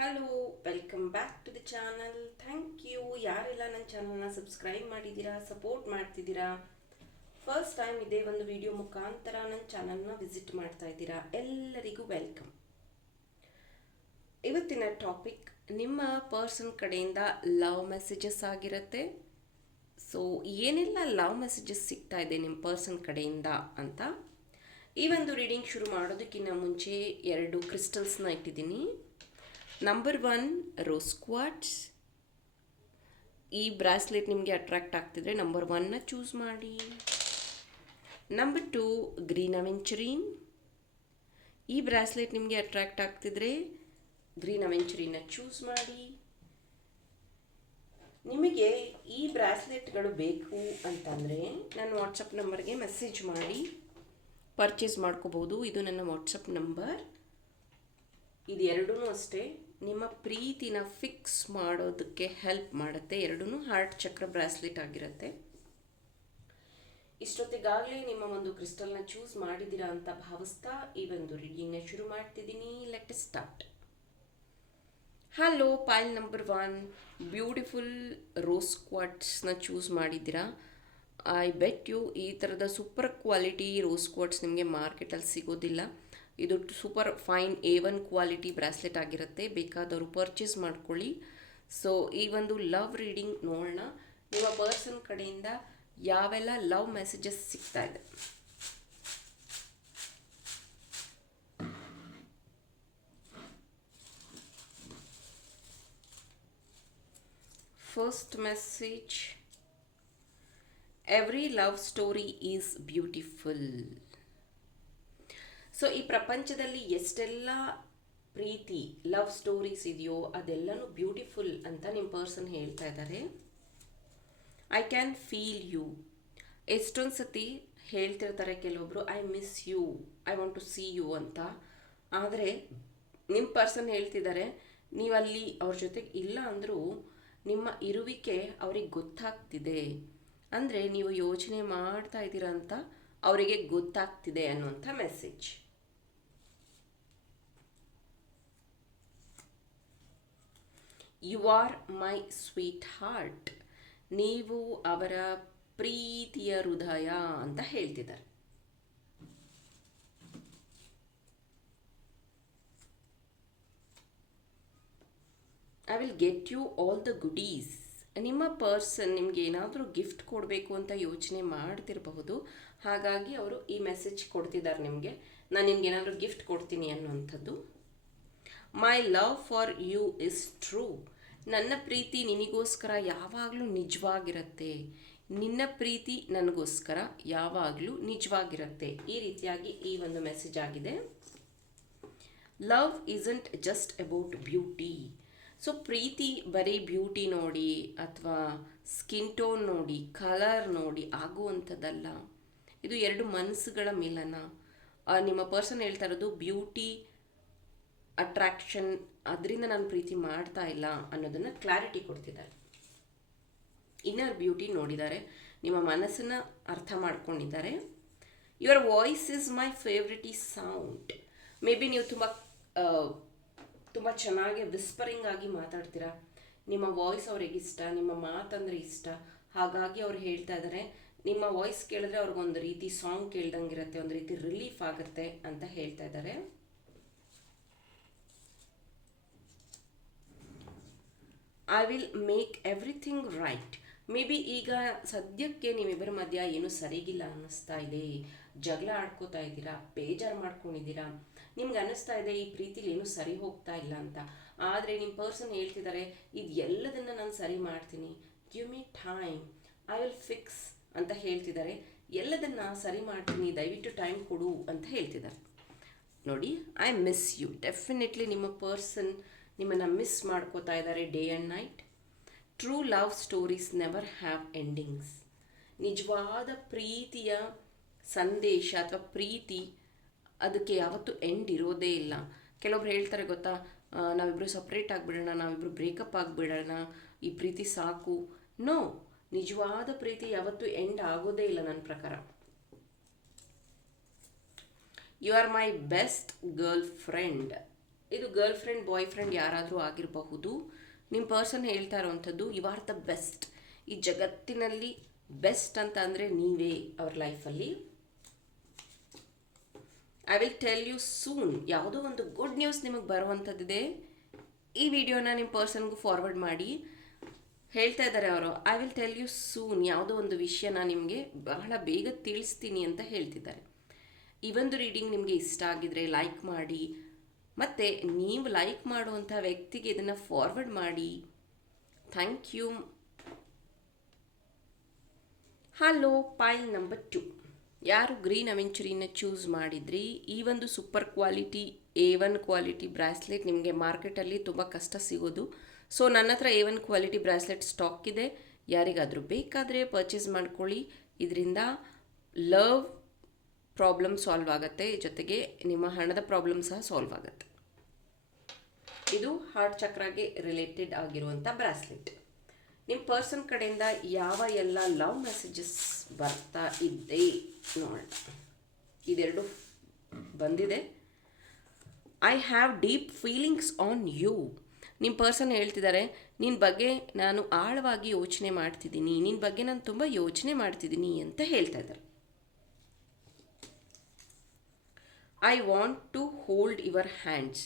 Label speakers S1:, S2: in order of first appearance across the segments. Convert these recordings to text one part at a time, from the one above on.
S1: Hello welcome back to the channel thank you ಯಾರೆಲ್ಲ ನನ್ನ ಚಾನಲ್ನ ಸಬ್ಸ್ಕ್ರೈಬ್ ಮಾಡಿದ್ದೀರಾ ಸಪೋರ್ಟ್ ಮಾಡ್ತಿದ್ದೀರಾ? ಫಸ್ಟ್ ಟೈಮ್ ಇದೇ ಒಂದು ವಿಡಿಯೋ ಮುಖಾಂತರ ನನ್ನ ಚಾನಲ್ನ ವಿಸಿಟ್ ಮಾಡ್ತಾ ಇದ್ದೀರಾ? ಎಲ್ಲರಿಗೂ ವೆಲ್ಕಮ್ ಇವತ್ತಿನ ಟಾಪಿಕ್ ನಿಮ್ಮ ಪರ್ಸನ್ ಕಡೆಯಿಂದ ಲವ್ ಮೆಸೇಜಸ್ ಆಗಿರುತ್ತೆ. ಸೊ ಏನೆಲ್ಲ ಲವ್ ಮೆಸೇಜಸ್ ಸಿಗ್ತಾ ಇದೆ ನಿಮ್ಮ ಪರ್ಸನ್ ಕಡೆಯಿಂದ ಅಂತ ಈ ಒಂದು ರೀಡಿಂಗ್ ಶುರು ಮಾಡೋದಕ್ಕಿಂತ ಮುಂಚೆ ಎರಡು ಕ್ರಿಸ್ಟಲ್ಸ್ನ ಇಟ್ಟಿದ್ದೀನಿ. ನಂಬರ್ ಒನ್ ರೋಸ್ ಕ್ವಾಟ್ಸ್ ಈ ಬ್ರಾಸ್ಲೆಟ್ ನಿಮಗೆ ಅಟ್ರಾಕ್ಟ್ ಆಗ್ತಿದ್ರೆ ನಂಬರ್ ಒನ್ನ ಚೂಸ್ ಮಾಡಿ. ನಂಬರ್ ಟು ಗ್ರೀನ್ ಅವೆಂಚರಿನ್ ಈ ಬ್ರಾಸ್ಲೆಟ್ ನಿಮಗೆ ಅಟ್ರಾಕ್ಟ್ ಆಗ್ತಿದ್ರೆ ಗ್ರೀನ್ ಅವೆಂಚರಿನ ಚೂಸ್ ಮಾಡಿ. ನಿಮಗೆ ಈ ಬ್ರಾಸ್ಲೆಟ್ಗಳು ಬೇಕು ಅಂತಂದರೆ ನನ್ನ ವಾಟ್ಸಪ್ ನಂಬರ್ಗೆ ಮೆಸೇಜ್ ಮಾಡಿ. ಪರ್ಚೇಸ್ ಮಾಡ್ಕೋಬೋದು. ಇದು ನನ್ನ ವಾಟ್ಸಪ್ ನಂಬರ್ ಇದು ಎರಡೂ ಅಷ್ಟೇ. ನಿಮ್ಮ ಪ್ರೀತಿನ ಫಿಕ್ಸ್ ಮಾಡೋದಕ್ಕೆ ಹೆಲ್ಪ್ ಮಾಡುತ್ತೆ. ಎರಡೂ ಹಾರ್ಟ್ ಚಕ್ರ ಬ್ರಾಸ್ಲೆಟ್ ಆಗಿರುತ್ತೆ. ಇಷ್ಟೊತ್ತಿಗಾಗಲೇ ನಿಮ್ಮ ಒಂದು ಕ್ರಿಸ್ಟಲ್ನ ಚೂಸ್ ಮಾಡಿದ್ದೀರಾ ಅಂತ ಭಾವಿಸ್ತಾ ಈ ಒಂದು ರೀಡಿಂಗ್ನ ಶುರು ಮಾಡ್ತಿದ್ದೀನಿ. Let start hello pile number one beautiful rose ಕ್ವಾಟ್ಸ್ನ choose ಮಾಡಿದ್ದೀರಾ? ಐ ಬೆಟ್ ಯು ಈ ಥರದ ಸೂಪರ್ ಕ್ವಾಲಿಟಿ ರೋಸ್ ಕ್ವಾಟ್ಸ್ ನಿಮಗೆ ಮಾರ್ಕೆಟಲ್ಲಿ ಸಿಗೋದಿಲ್ಲ. ಇದು super fine A one quality bracelet ಆಗಿರುತ್ತೆ. ಬೇಕಾದವರು ಪರ್ಚೇಸ್ ಮಾಡ್ಕೊಳ್ಳಿ. ಸೊ ಈ ಒಂದು ಲವ್ ರೀಡಿಂಗ್ ನೋಡೋಣ. ನಿಮ್ಮ ಪರ್ಸನ್ ಕಡೆಯಿಂದ ಯಾವೆಲ್ಲ ಲವ್ ಮೆಸೇಜಸ್ ಸಿಗ್ತಾ ಇದೆ? First message every love story is beautiful so ಈ ಪ್ರಪಂಚದಲ್ಲಿ ಎಷ್ಟೆಲ್ಲ ಪ್ರೀತಿ ಲವ್ ಸ್ಟೋರೀಸ್ ಇದೆಯೋ ಅದೆಲ್ಲನೂ ಬ್ಯೂಟಿಫುಲ್ ಅಂತ ನಿಮ್ಮ ಪರ್ಸನ್ ಹೇಳ್ತಾ ಇದ್ದಾರೆ. ಐ ಕ್ಯಾನ್ ಫೀಲ್ ಯು ಎಷ್ಟೊಂದು ಸತಿ ಹೇಳ್ತಿರ್ತಾರೆ ಕೆಲವೊಬ್ರು I miss you I want to see you ಅಂತ. ಆದರೆ ನಿಮ್ಮ ಪರ್ಸನ್ ಹೇಳ್ತಿದ್ದಾರೆ ನೀವಲ್ಲಿ ಅವ್ರ ಜೊತೆಗೆ ಇಲ್ಲ ಅಂದರೂ ನಿಮ್ಮ ಇರುವಿಕೆ ಅವ್ರಿಗೆ ಗೊತ್ತಾಗ್ತಿದೆ. ಅಂದರೆ ನೀವು ಯೋಚನೆ ಮಾಡ್ತಾ ಇದ್ದೀರಾ ಅಂತ ಅವರಿಗೆ ಗೊತ್ತಾಗ್ತಿದೆ ಅನ್ನುವಂಥ message you are my sweet heart ನೀವು ಅವರ ಪ್ರೀತಿಯ ಹೃದಯ ಅಂತ ಹೇಳ್ತಿದ್ದಾರೆ. I will get you all the goodies ನಿಮ್ಮ ಪರ್ಸನ್ ನಿಮ್ಗೆ ಏನಾದರೂ ಗಿಫ್ಟ್ ಕೊಡಬೇಕು ಅಂತ ಯೋಚನೆ ಮಾಡ್ತಿರಬಹುದು. ಹಾಗಾಗಿ ಅವರು ಈ ಮೆಸೇಜ್ ಕೊಡ್ತಿದ್ದಾರೆ ನಿಮಗೆ. ನಾನು ನಿಮ್ಗೆ ಏನಾದರೂ ಗಿಫ್ಟ್ ಕೊಡ್ತೀನಿ ಅನ್ನುವಂಥದ್ದು. My love for you is true ನನ್ನ ಪ್ರೀತಿ ನಿನಗೋಸ್ಕರ ಯಾವಾಗಲೂ ನಿಜವಾಗಿರುತ್ತೆ. ನಿನ್ನ ಪ್ರೀತಿ ನನಗೋಸ್ಕರ ಯಾವಾಗಲೂ ನಿಜವಾಗಿರುತ್ತೆ. ಈ ರೀತಿಯಾಗಿ ಈ ಒಂದು ಮೆಸೇಜ್ ಆಗಿದೆ. Love isn't just about beauty so ಪ್ರೀತಿ ಬರೀ ಬ್ಯೂಟಿ ನೋಡಿ ಅಥವಾ ಸ್ಕಿನ್ ಟೋನ್ ನೋಡಿ ಕಲರ್ ನೋಡಿ ಆಗುವಂಥದ್ದಲ್ಲ. ಇದು ಎರಡು ಮನಸ್ಸುಗಳ ಮಿಲನ. ನಿಮ್ಮ ಪರ್ಸನ್ ಹೇಳ್ತಾ ಇರೋದು ಬ್ಯೂಟಿ ಅಟ್ರಾಕ್ಷನ್ ಅದರಿಂದ ನಾನು ಪ್ರೀತಿ ಮಾಡ್ತಾ ಇಲ್ಲ ಅನ್ನೋದನ್ನು ಕ್ಲಾರಿಟಿ ಕೊಡ್ತಿದ್ದಾರೆ. ಇನ್ನರ್ ಬ್ಯೂಟಿ ನೋಡಿದ್ದಾರೆ. ನಿಮ್ಮ ಮನಸ್ಸನ್ನು ಅರ್ಥ ಮಾಡ್ಕೊಂಡಿದ್ದಾರೆ. Your voice is my favourite ಈ ಸೌಂಡ್ ಮೇ ಬಿ ನೀವು ತುಂಬ ತುಂಬ ಚೆನ್ನಾಗಿ ವಿಸ್ಪರಿಂಗ್ ಆಗಿ ಮಾತಾಡ್ತೀರಾ. ನಿಮ್ಮ ವಾಯ್ಸ್ ಅವ್ರಿಗೆ ಇಷ್ಟ, ನಿಮ್ಮ ಮಾತಂದರೆ ಇಷ್ಟ. ಹಾಗಾಗಿ ಅವ್ರು ಹೇಳ್ತಾ ಇದ್ದಾರೆ. ನಿಮ್ಮ ವಾಯ್ಸ್ ಕೇಳಿದ್ರೆ ಅವ್ರಿಗೊಂದು ರೀತಿ ಸಾಂಗ್ ಕೇಳ್ದಂಗಿರುತ್ತೆ, ಒಂದು ರೀತಿ ರಿಲೀಫ್ ಆಗುತ್ತೆ ಅಂತ ಹೇಳ್ತಾ ಇದ್ದಾರೆ. I will make everything right may be ಈಗ ಸದ್ಯಕ್ಕೆ ನೀವಿಬ್ಬರ ಮಧ್ಯ ಏನು ಸರಿಗಿಲ್ಲ ಅನ್ನಿಸ್ತಾ ಇದೆ. ಜಗಳ ಆಡ್ಕೋತಾ ಇದ್ದೀರಾ? ಬೇಜಾರು ಮಾಡ್ಕೊಂಡಿದ್ದೀರಾ? ನಿಮ್ಗೆ ಅನ್ನಿಸ್ತಾ ಇದೆ ಈ ಪ್ರೀತಿಲಿ ಏನು ಸರಿ ಹೋಗ್ತಾ ಇಲ್ಲ ಅಂತ. ಆದರೆ ನಿಮ್ಮ ಪರ್ಸನ್ ಹೇಳ್ತಿದ್ದಾರೆ ಇದು ಎಲ್ಲದನ್ನು ನಾನು ಸರಿ ಮಾಡ್ತೀನಿ. Give me time I will fix ಅಂತ ಹೇಳ್ತಿದ್ದಾರೆ ಎಲ್ಲದನ್ನು ಸರಿ ಮಾಡ್ತೀನಿ. ದಯವಿಟ್ಟು ಟೈಮ್ ಕೊಡು ಅಂತ ಹೇಳ್ತಿದ್ದಾರೆ ನೋಡಿ ಐ ಮಿಸ್ ಯು ಡೆಫಿನೆಟ್ಲಿ ನಿಮ್ಮ ಪರ್ಸನ್ ನಿಮ್ಮನ್ನು ಮಿಸ್ ಮಾಡ್ಕೋತಾ ಇದ್ದಾರೆ day and night true love stories never have endings ನಿಜವಾದ ಪ್ರೀತಿಯ ಸಂದೇಶ ಅಥವಾ ಪ್ರೀತಿ ಅದಕ್ಕೆ ಯಾವತ್ತೂ ಎಂಡ್ ಇರೋದೇ ಇಲ್ಲ. ಕೆಲವೊಬ್ರು ಹೇಳ್ತಾರೆ ಗೊತ್ತಾ ನಾವಿಬ್ಬರು ಸಪ್ರೇಟ್ ಆಗಿಬಿಡೋಣ ನಾವಿಬ್ಬರು ಬ್ರೇಕಪ್ ಆಗಿಬಿಡೋಣ, ಈ ಪ್ರೀತಿ ಸಾಕು. ನೋ ನಿಜವಾದ ಪ್ರೀತಿ ಯಾವತ್ತೂ ಎಂಡ್ ಆಗೋದೇ ಇಲ್ಲ ನನ್ನ ಪ್ರಕಾರ. You are my best girlfriend ಇದು ಗರ್ಲ್ ಫ್ರೆಂಡ್ ಬಾಯ್ ಫ್ರೆಂಡ್ ಯಾರಾದರೂ ಆಗಿರಬಹುದು. ನಿಮ್ಮ ಪರ್ಸನ್ ಹೇಳ್ತಾ ಇರೋವಂಥದ್ದು ಯು ಆರ್ ದ ಬೆಸ್ಟ್ ಈ ಜಗತ್ತಿನಲ್ಲಿ ಬೆಸ್ಟ್ ಅಂತ ಅಂದರೆ ನೀವೇ ಅವ್ರ ಲೈಫಲ್ಲಿ I will tell you soon ಯಾವುದೋ ಒಂದು ಗುಡ್ ನ್ಯೂಸ್ ನಿಮಗೆ ಬರುವಂಥದ್ದಿದೆ. ಈ ವಿಡಿಯೋನ ನಿಮ್ಮ ಪರ್ಸನ್ಗೂ ಫಾರ್ವರ್ಡ್ ಮಾಡಿ. ಹೇಳ್ತಾ ಇದ್ದಾರೆ ಅವರು I will tell you soon ಯಾವುದೋ ಒಂದು ವಿಷಯನ ನಿಮಗೆ ಬಹಳ ಬೇಗ ತಿಳಿಸ್ತೀನಿ ಅಂತ ಹೇಳ್ತಿದ್ದಾರೆ. ಈ ಒಂದು ರೀಡಿಂಗ್ ನಿಮಗೆ ಇಷ್ಟ ಆಗಿದ್ರೆ ಲೈಕ್ ಮಾಡಿ ಮತ್ತು ನೀವು ಲೈಕ್ ಮಾಡುವಂಥ ವ್ಯಕ್ತಿಗೆ ಇದನ್ನು ಫಾರ್ವರ್ಡ್ ಮಾಡಿ. Thank you hello pile number two ಯಾರು ಗ್ರೀನ್ ಅವೆಂಚುರಿನ ಚೂಸ್ ಮಾಡಿದ್ರಿ? ಈ ಒಂದು super quality A one quality bracelet ನಿಮಗೆ ಮಾರ್ಕೆಟಲ್ಲಿ ತುಂಬ ಕಷ್ಟ ಸಿಗೋದು. ಸೊ ನನ್ನ ಹತ್ರ A one quality bracelet stock ಇದೆ. ಯಾರಿಗಾದರೂ ಬೇಕಾದರೆ ಪರ್ಚೇಸ್ ಮಾಡ್ಕೊಳ್ಳಿ. ಇದರಿಂದ ಲವ್ ಪ್ರಾಬ್ಲಮ್ ಸಾಲ್ವ್ ಆಗುತ್ತೆ. ಜೊತೆಗೆ ನಿಮ್ಮ ಹಣದ ಪ್ರಾಬ್ಲಮ್ ಸಹ ಸಾಲ್ವ್ ಆಗುತ್ತೆ. ಇದು ಹಾರ್ಟ್ ಚಕ್ರಾಗೆ ರಿಲೇಟೆಡ್ ಆಗಿರುವಂಥ ಬ್ರಾಸ್ಲೆಟ್ ನಿಮ್ಮ ಪರ್ಸನ್ ಕಡೆಯಿಂದ ಯಾವ ಎಲ್ಲ ಲವ್ ಮೆಸೇಜಸ್ ಬರ್ತಾ ಇದ್ದೆ ನೋಡೋಣ ಇದೆರಡು ಬಂದಿದೆ. I have deep feelings on you ನಿಮ್ಮ ಪರ್ಸನ್ ಹೇಳ್ತಿದ್ದಾರೆ ನಿನ್ನ ಬಗ್ಗೆ ನಾನು ಆಳವಾಗಿ ಯೋಚನೆ ಮಾಡ್ತಿದ್ದೀನಿ. ನಿನ್ನ ಬಗ್ಗೆ ನಾನು ತುಂಬ ಯೋಚನೆ ಮಾಡ್ತಿದ್ದೀನಿ ಅಂತ ಹೇಳ್ತಾ ಇದ್ದಾರೆ I want to hold your hands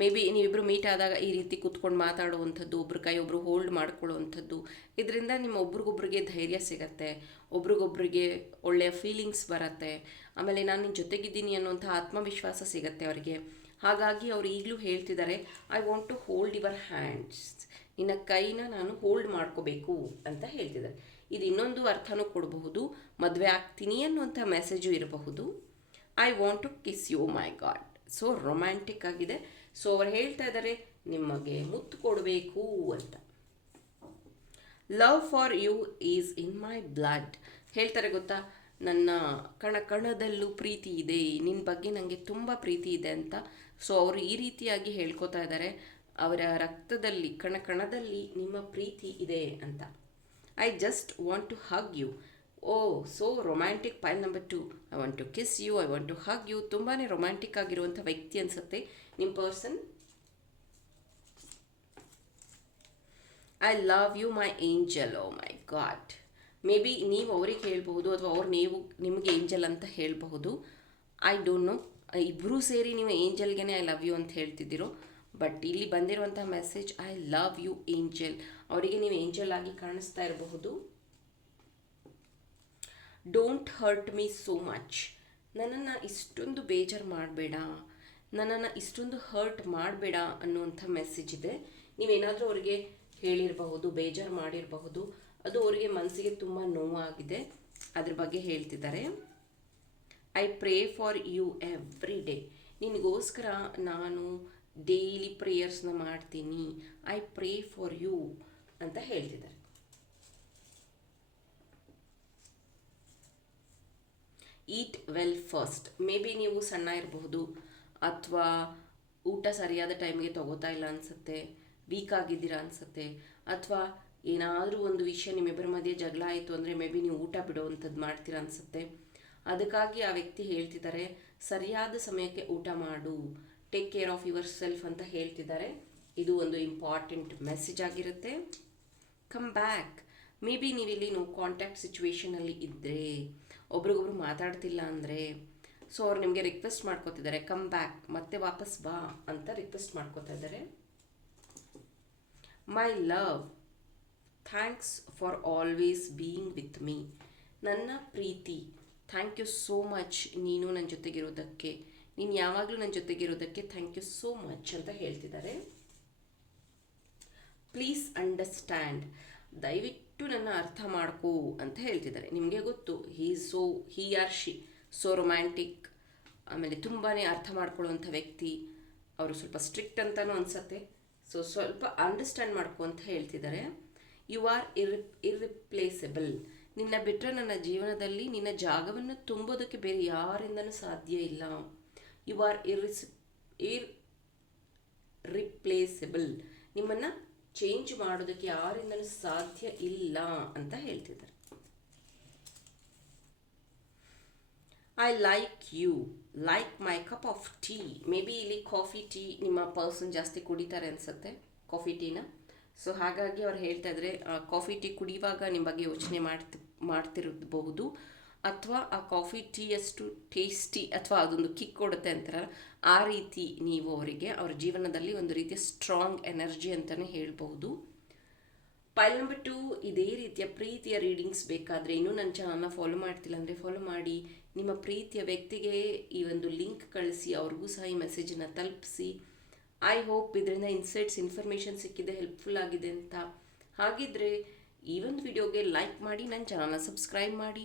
S1: may be ನೀವಿಬ್ಬರು ಮೀಟ್ ಆದಾಗ ಈ ರೀತಿ ಕೂತ್ಕೊಂಡು ಮಾತಾಡುವಂಥದ್ದು, ಒಬ್ರ ಕೈ ಒಬ್ಬರು ಹೋಲ್ಡ್ ಮಾಡ್ಕೊಳ್ಳುವಂಥದ್ದು. ಇದರಿಂದ ನಿಮ್ಮ ಒಬ್ರಿಗೊಬ್ರಿಗೆ ಧೈರ್ಯ ಸಿಗತ್ತೆ, ಒಬ್ರಿಗೊಬ್ರಿಗೆ ಒಳ್ಳೆಯ ಫೀಲಿಂಗ್ಸ್ ಬರುತ್ತೆ. ಆಮೇಲೆ ನಾನು ನಿನ್ನ ಜೊತೆಗಿದ್ದೀನಿ ಅನ್ನುವಂಥ ಆತ್ಮವಿಶ್ವಾಸ ಸಿಗತ್ತೆ ಅವರಿಗೆ. ಹಾಗಾಗಿ ಅವರು ಈಗಲೂ ಹೇಳ್ತಿದ್ದಾರೆ I want to hold your hands ನಿನ್ನ ಕೈನ ನಾನು ಹೋಲ್ಡ್ ಮಾಡ್ಕೋಬೇಕು ಅಂತ ಹೇಳ್ತಿದ್ದಾರೆ. ಇದು ಇನ್ನೊಂದು ಅರ್ಥನೂ ಕೊಡಬಹುದು, ಮದುವೆ ಆಗ್ತೀನಿ ಅನ್ನುವಂಥ ಮೆಸೇಜು ಇರಬಹುದು. I want to kiss you my god so romantic ಆಗಿದೆ. ಸೊ ಅವ್ರು ಹೇಳ್ತಾ ಇದ್ದಾರೆ ನಿಮಗೆ ಮುತ್ತು ಕೊಡಬೇಕು ಅಂತ. Love for you is in my blood ಹೇಳ್ತಾರೆ ಗೊತ್ತಾ? ನನ್ನ ಕಣ ಕಣದಲ್ಲೂ ಪ್ರೀತಿ ಇದೆ ನಿನ್ನ ಬಗ್ಗೆ ನನಗೆ ತುಂಬ ಪ್ರೀತಿ ಇದೆ ಅಂತ. ಸೊ ಅವರು ಈ ರೀತಿಯಾಗಿ ಹೇಳ್ಕೊತಾ ಇದ್ದಾರೆ ಅವರ ರಕ್ತದಲ್ಲಿ, ಕಣ ಕಣದಲ್ಲಿ ನಿಮ್ಮ ಪ್ರೀತಿ ಇದೆ ಅಂತ. I just want to hug you oh so romantic pile number two I want to kiss you I want to hug you ತುಂಬಾ ರೊಮ್ಯಾಂಟಿಕ್ ಆಗಿರುವಂಥ ವ್ಯಕ್ತಿ ಅನಿಸುತ್ತೆ. ನಿಮ್ಮ person I love you my angel oh my god may be ನೀವು ಅವ್ರಿಗೆ ಹೇಳ್ಬಹುದು ಅಥವಾ ಅವ್ರು ನೀವು, ನಿಮಗೆ ಏಂಜಲ್ ಅಂತ ಹೇಳಬಹುದು. ಐ ಡೋಂಟ್ ನೋ ಇಬ್ಬರೂ ಸೇರಿ ನೀವು ಏಂಜಲ್ಗೆ ಐ ಲವ್ ಯು ಅಂತ ಹೇಳ್ತಿದ್ದೀರೋ. ಬಟ್ ಇಲ್ಲಿ ಬಂದಿರುವಂಥ message I love you angel ಅವರಿಗೆ ನೀವು ಏಂಜಲ್ ಆಗಿ ಕಾಣಿಸ್ತಾ ಇರಬಹುದು. Don't hurt me so much ನನ್ನನ್ನು ಇಷ್ಟೊಂದು ಬೇಜಾರು ಮಾಡಬೇಡ. ನನ್ನನ್ನು ಇಷ್ಟೊಂದು ಹರ್ಟ್ ಮಾಡಬೇಡ ಅನ್ನುವಂಥ ಮೆಸೇಜ್ ಇದೆ. ನೀವೇನಾದರೂ ಅವರಿಗೆ ಹೇಳಿರಬಹುದು, ಬೇಜಾರು ಮಾಡಿರಬಹುದು, ಅದು ಅವರಿಗೆ ಮನಸ್ಸಿಗೆ ತುಂಬ ನೋವಾಗಿದೆ. ಅದ್ರ ಬಗ್ಗೆ ಹೇಳ್ತಿದ್ದಾರೆ. I pray for you every day ನಿನಗೋಸ್ಕರ ನಾನು ಡೈಲಿ ಪ್ರೇಯರ್ಸ್ನ ಮಾಡ್ತೀನಿ. ಐ ಪ್ರೇ ಫಾರ್ ಯು ಅಂತ ಹೇಳ್ತಿದ್ದಾರೆ. Eat well first may be ನೀವು ಸಣ್ಣ ಇರಬಹುದು ಅಥವಾ ಊಟ ಸರಿಯಾದ ಟೈಮ್ಗೆ ತಗೋತಾ ಇಲ್ಲ ಅನಿಸುತ್ತೆ ವೀಕ್ ಆಗಿದ್ದೀರಾ ಅನಿಸುತ್ತೆ, ಅಥವಾ ಏನಾದರೂ ಒಂದು ವಿಷಯ ನಿಮ್ಮಿಬ್ಬರ ಮಧ್ಯೆ ಜಗಳ ಆಯಿತು ಅಂದರೆ ಮೇ ಬಿ ನೀವು ಊಟ ಬಿಡುವಂಥದ್ದು ಮಾಡ್ತೀರಾ ಅನಿಸುತ್ತೆ. ಅದಕ್ಕಾಗಿ ಆ ವ್ಯಕ್ತಿ ಹೇಳ್ತಿದ್ದಾರೆ, ಸರಿಯಾದ ಸಮಯಕ್ಕೆ ಊಟ ಮಾಡು take care of yourself ಅಂತ ಹೇಳ್ತಿದ್ದಾರೆ. ಇದು ಒಂದು ಇಂಪಾರ್ಟೆಂಟ್ ಮೆಸೇಜ್ ಆಗಿರುತ್ತೆ. ಕಮ್ ಬ್ಯಾಕ್ ಮೇ ಬಿ ನೀವಿಲ್ಲಿ ನೋ ಕಾಂಟ್ಯಾಕ್ಟ್ ಸಿಚುವೇಶನಲ್ಲಿ ಇದ್ದರೆ ಒಬ್ರಿಗೊಬ್ರು ಮಾತಾಡ್ತಿಲ್ಲ ಅಂದರೆ ಸೊ ಅವ್ರು ನಿಮಗೆ ರಿಕ್ವೆಸ್ಟ್ ಮಾಡ್ಕೋತಿದ್ದಾರೆ ಕಮ್ ಬ್ಯಾಕ್ ಮತ್ತೆ ವಾಪಸ್ ಬಾ ಅಂತ ರಿಕ್ವೆಸ್ಟ್ ಮಾಡ್ಕೋತಾ ಇದ್ದಾರೆ. My love thanks for always being with me ನನ್ನ ಪ್ರೀತಿ ಥ್ಯಾಂಕ್ ಯು ಸೋ ಮಚ್ ನೀನು ನನ್ನ ಜೊತೆಗಿರೋದಕ್ಕೆ, ನೀನು ಯಾವಾಗಲೂ ನನ್ನ ಜೊತೆಗಿರೋದಕ್ಕೆ ಥ್ಯಾಂಕ್ ಯು ಸೋ ಮಚ್ ಅಂತ ಹೇಳ್ತಿದ್ದಾರೆ. ಪ್ಲೀಸ್ ಅಂಡರ್ಸ್ಟ್ಯಾಂಡ್ ದಯವಿಟ್ಟು ನನ್ನ ಅರ್ಥ ಮಾಡ್ಕೋ ಅಂತ ಹೇಳ್ತಿದ್ದಾರೆ. ನಿಮಗೆ ಗೊತ್ತು he so he or she so romantic ಆಮೇಲೆ ತುಂಬಾ ಅರ್ಥ ಮಾಡ್ಕೊಳ್ಳುವಂಥ ವ್ಯಕ್ತಿ. ಅವರು ಸ್ವಲ್ಪ ಸ್ಟ್ರಿಕ್ಟ್ ಅಂತಲೂ ಅನಿಸತ್ತೆ. ಸೊ ಸ್ವಲ್ಪ ಅಂಡರ್ಸ್ಟ್ಯಾಂಡ್ ಮಾಡ್ಕೊ ಅಂತ ಹೇಳ್ತಿದ್ದಾರೆ. ಯು ಆರ್ ಇರ್ ಇರ್ರಿಪ್ಲೇಸಬಲ್ ನಿನ್ನ ಬಿಟ್ಟರೆ ನನ್ನ ಜೀವನದಲ್ಲಿ ನಿನ್ನ ಜಾಗವನ್ನು ತುಂಬೋದಕ್ಕೆ ಬೇರೆ ಯಾರಿಂದನೂ ಸಾಧ್ಯ ಇಲ್ಲ. ಯು ಆರ್ ಇರ್ರಿಸ್ ಇರ್ ರಿಪ್ಲೇಸೆಬಲ್ ನಿಮ್ಮನ್ನು ಚೇಂಜ್ ಮಾಡೋದಕ್ಕೆ ಯಾರಿಂದಲೂ ಸಾಧ್ಯ ಇಲ್ಲ ಅಂತ ಹೇಳ್ತಿದ್ದಾರೆ. I like you like my cup of tea may be ಇಲ್ಲಿ ಕಾಫಿ ಟೀ ನಿಮ್ಮ ಪರ್ಸನ್ ಜಾಸ್ತಿ ಕುಡಿತಾರೆ ಅನಿಸುತ್ತೆ ಕಾಫಿ ಟೀನ ಸೊ ಹಾಗಾಗಿ ಅವ್ರು ಹೇಳ್ತಾ ಇದ್ದಾರೆ ಕಾಫಿ ಟೀ ಕುಡಿಯುವಾಗ ನಿಮ್ಮ ಬಗ್ಗೆ ಯೋಚನೆ ಮಾಡ್ತಿ, ಮಾಡ್ತಿರಬಹುದು. ಅಥವಾ ಆ ಕಾಫಿ ಟೀ ಅಷ್ಟು ಟೇಸ್ಟಿ ಅಥವಾ ಅದೊಂದು ಕಿಕ್ ಕೊಡುತ್ತೆ ಅಂತಾರಲ್ಲ, ಆ ರೀತಿ ನೀವು ಅವರಿಗೆ ಅವರ ಜೀವನದಲ್ಲಿ ಒಂದು ರೀತಿಯ ಸ್ಟ್ರಾಂಗ್ ಎನರ್ಜಿ ಅಂತಲೇ ಹೇಳ್ಬೋದು ಪೈಲ್ ನಂಬರ್ ಟು ಇದೇ ರೀತಿಯ ಪ್ರೀತಿಯ ರೀಡಿಂಗ್ಸ್ ಬೇಕಾದರೆ ಇನ್ನೂ ನನ್ನ ಚಾನಲ್ನ ಫಾಲೋ ಮಾಡ್ತಿಲ್ಲ ಅಂದರೆ ಫಾಲೋ ಮಾಡಿ. ನಿಮ್ಮ ಪ್ರೀತಿಯ ವ್ಯಕ್ತಿಗೆ ಈ ಒಂದು ಲಿಂಕ್ ಕಳಿಸಿ, ಅವ್ರಿಗೂ ಸಹ ಈ ಮೆಸೇಜನ್ನು ತಲುಪಿಸಿ. ಐ ಹೋಪ್ ಇದರಿಂದ ಇನ್ಸೈಟ್ಸ್ ಇನ್ಫಾರ್ಮೇಷನ್ ಸಿಕ್ಕಿದೆ ಹೆಲ್ಪ್ಫುಲ್ ಆಗಿದೆ ಅಂತ. ಹಾಗಿದ್ರೆ ಈ ಒಂದು ವಿಡಿಯೋಗೆ ಲೈಕ್ ಮಾಡಿ, ನನ್ನ ಚಾನಲ್ನ ಸಬ್ಸ್ಕ್ರೈಬ್ ಮಾಡಿ.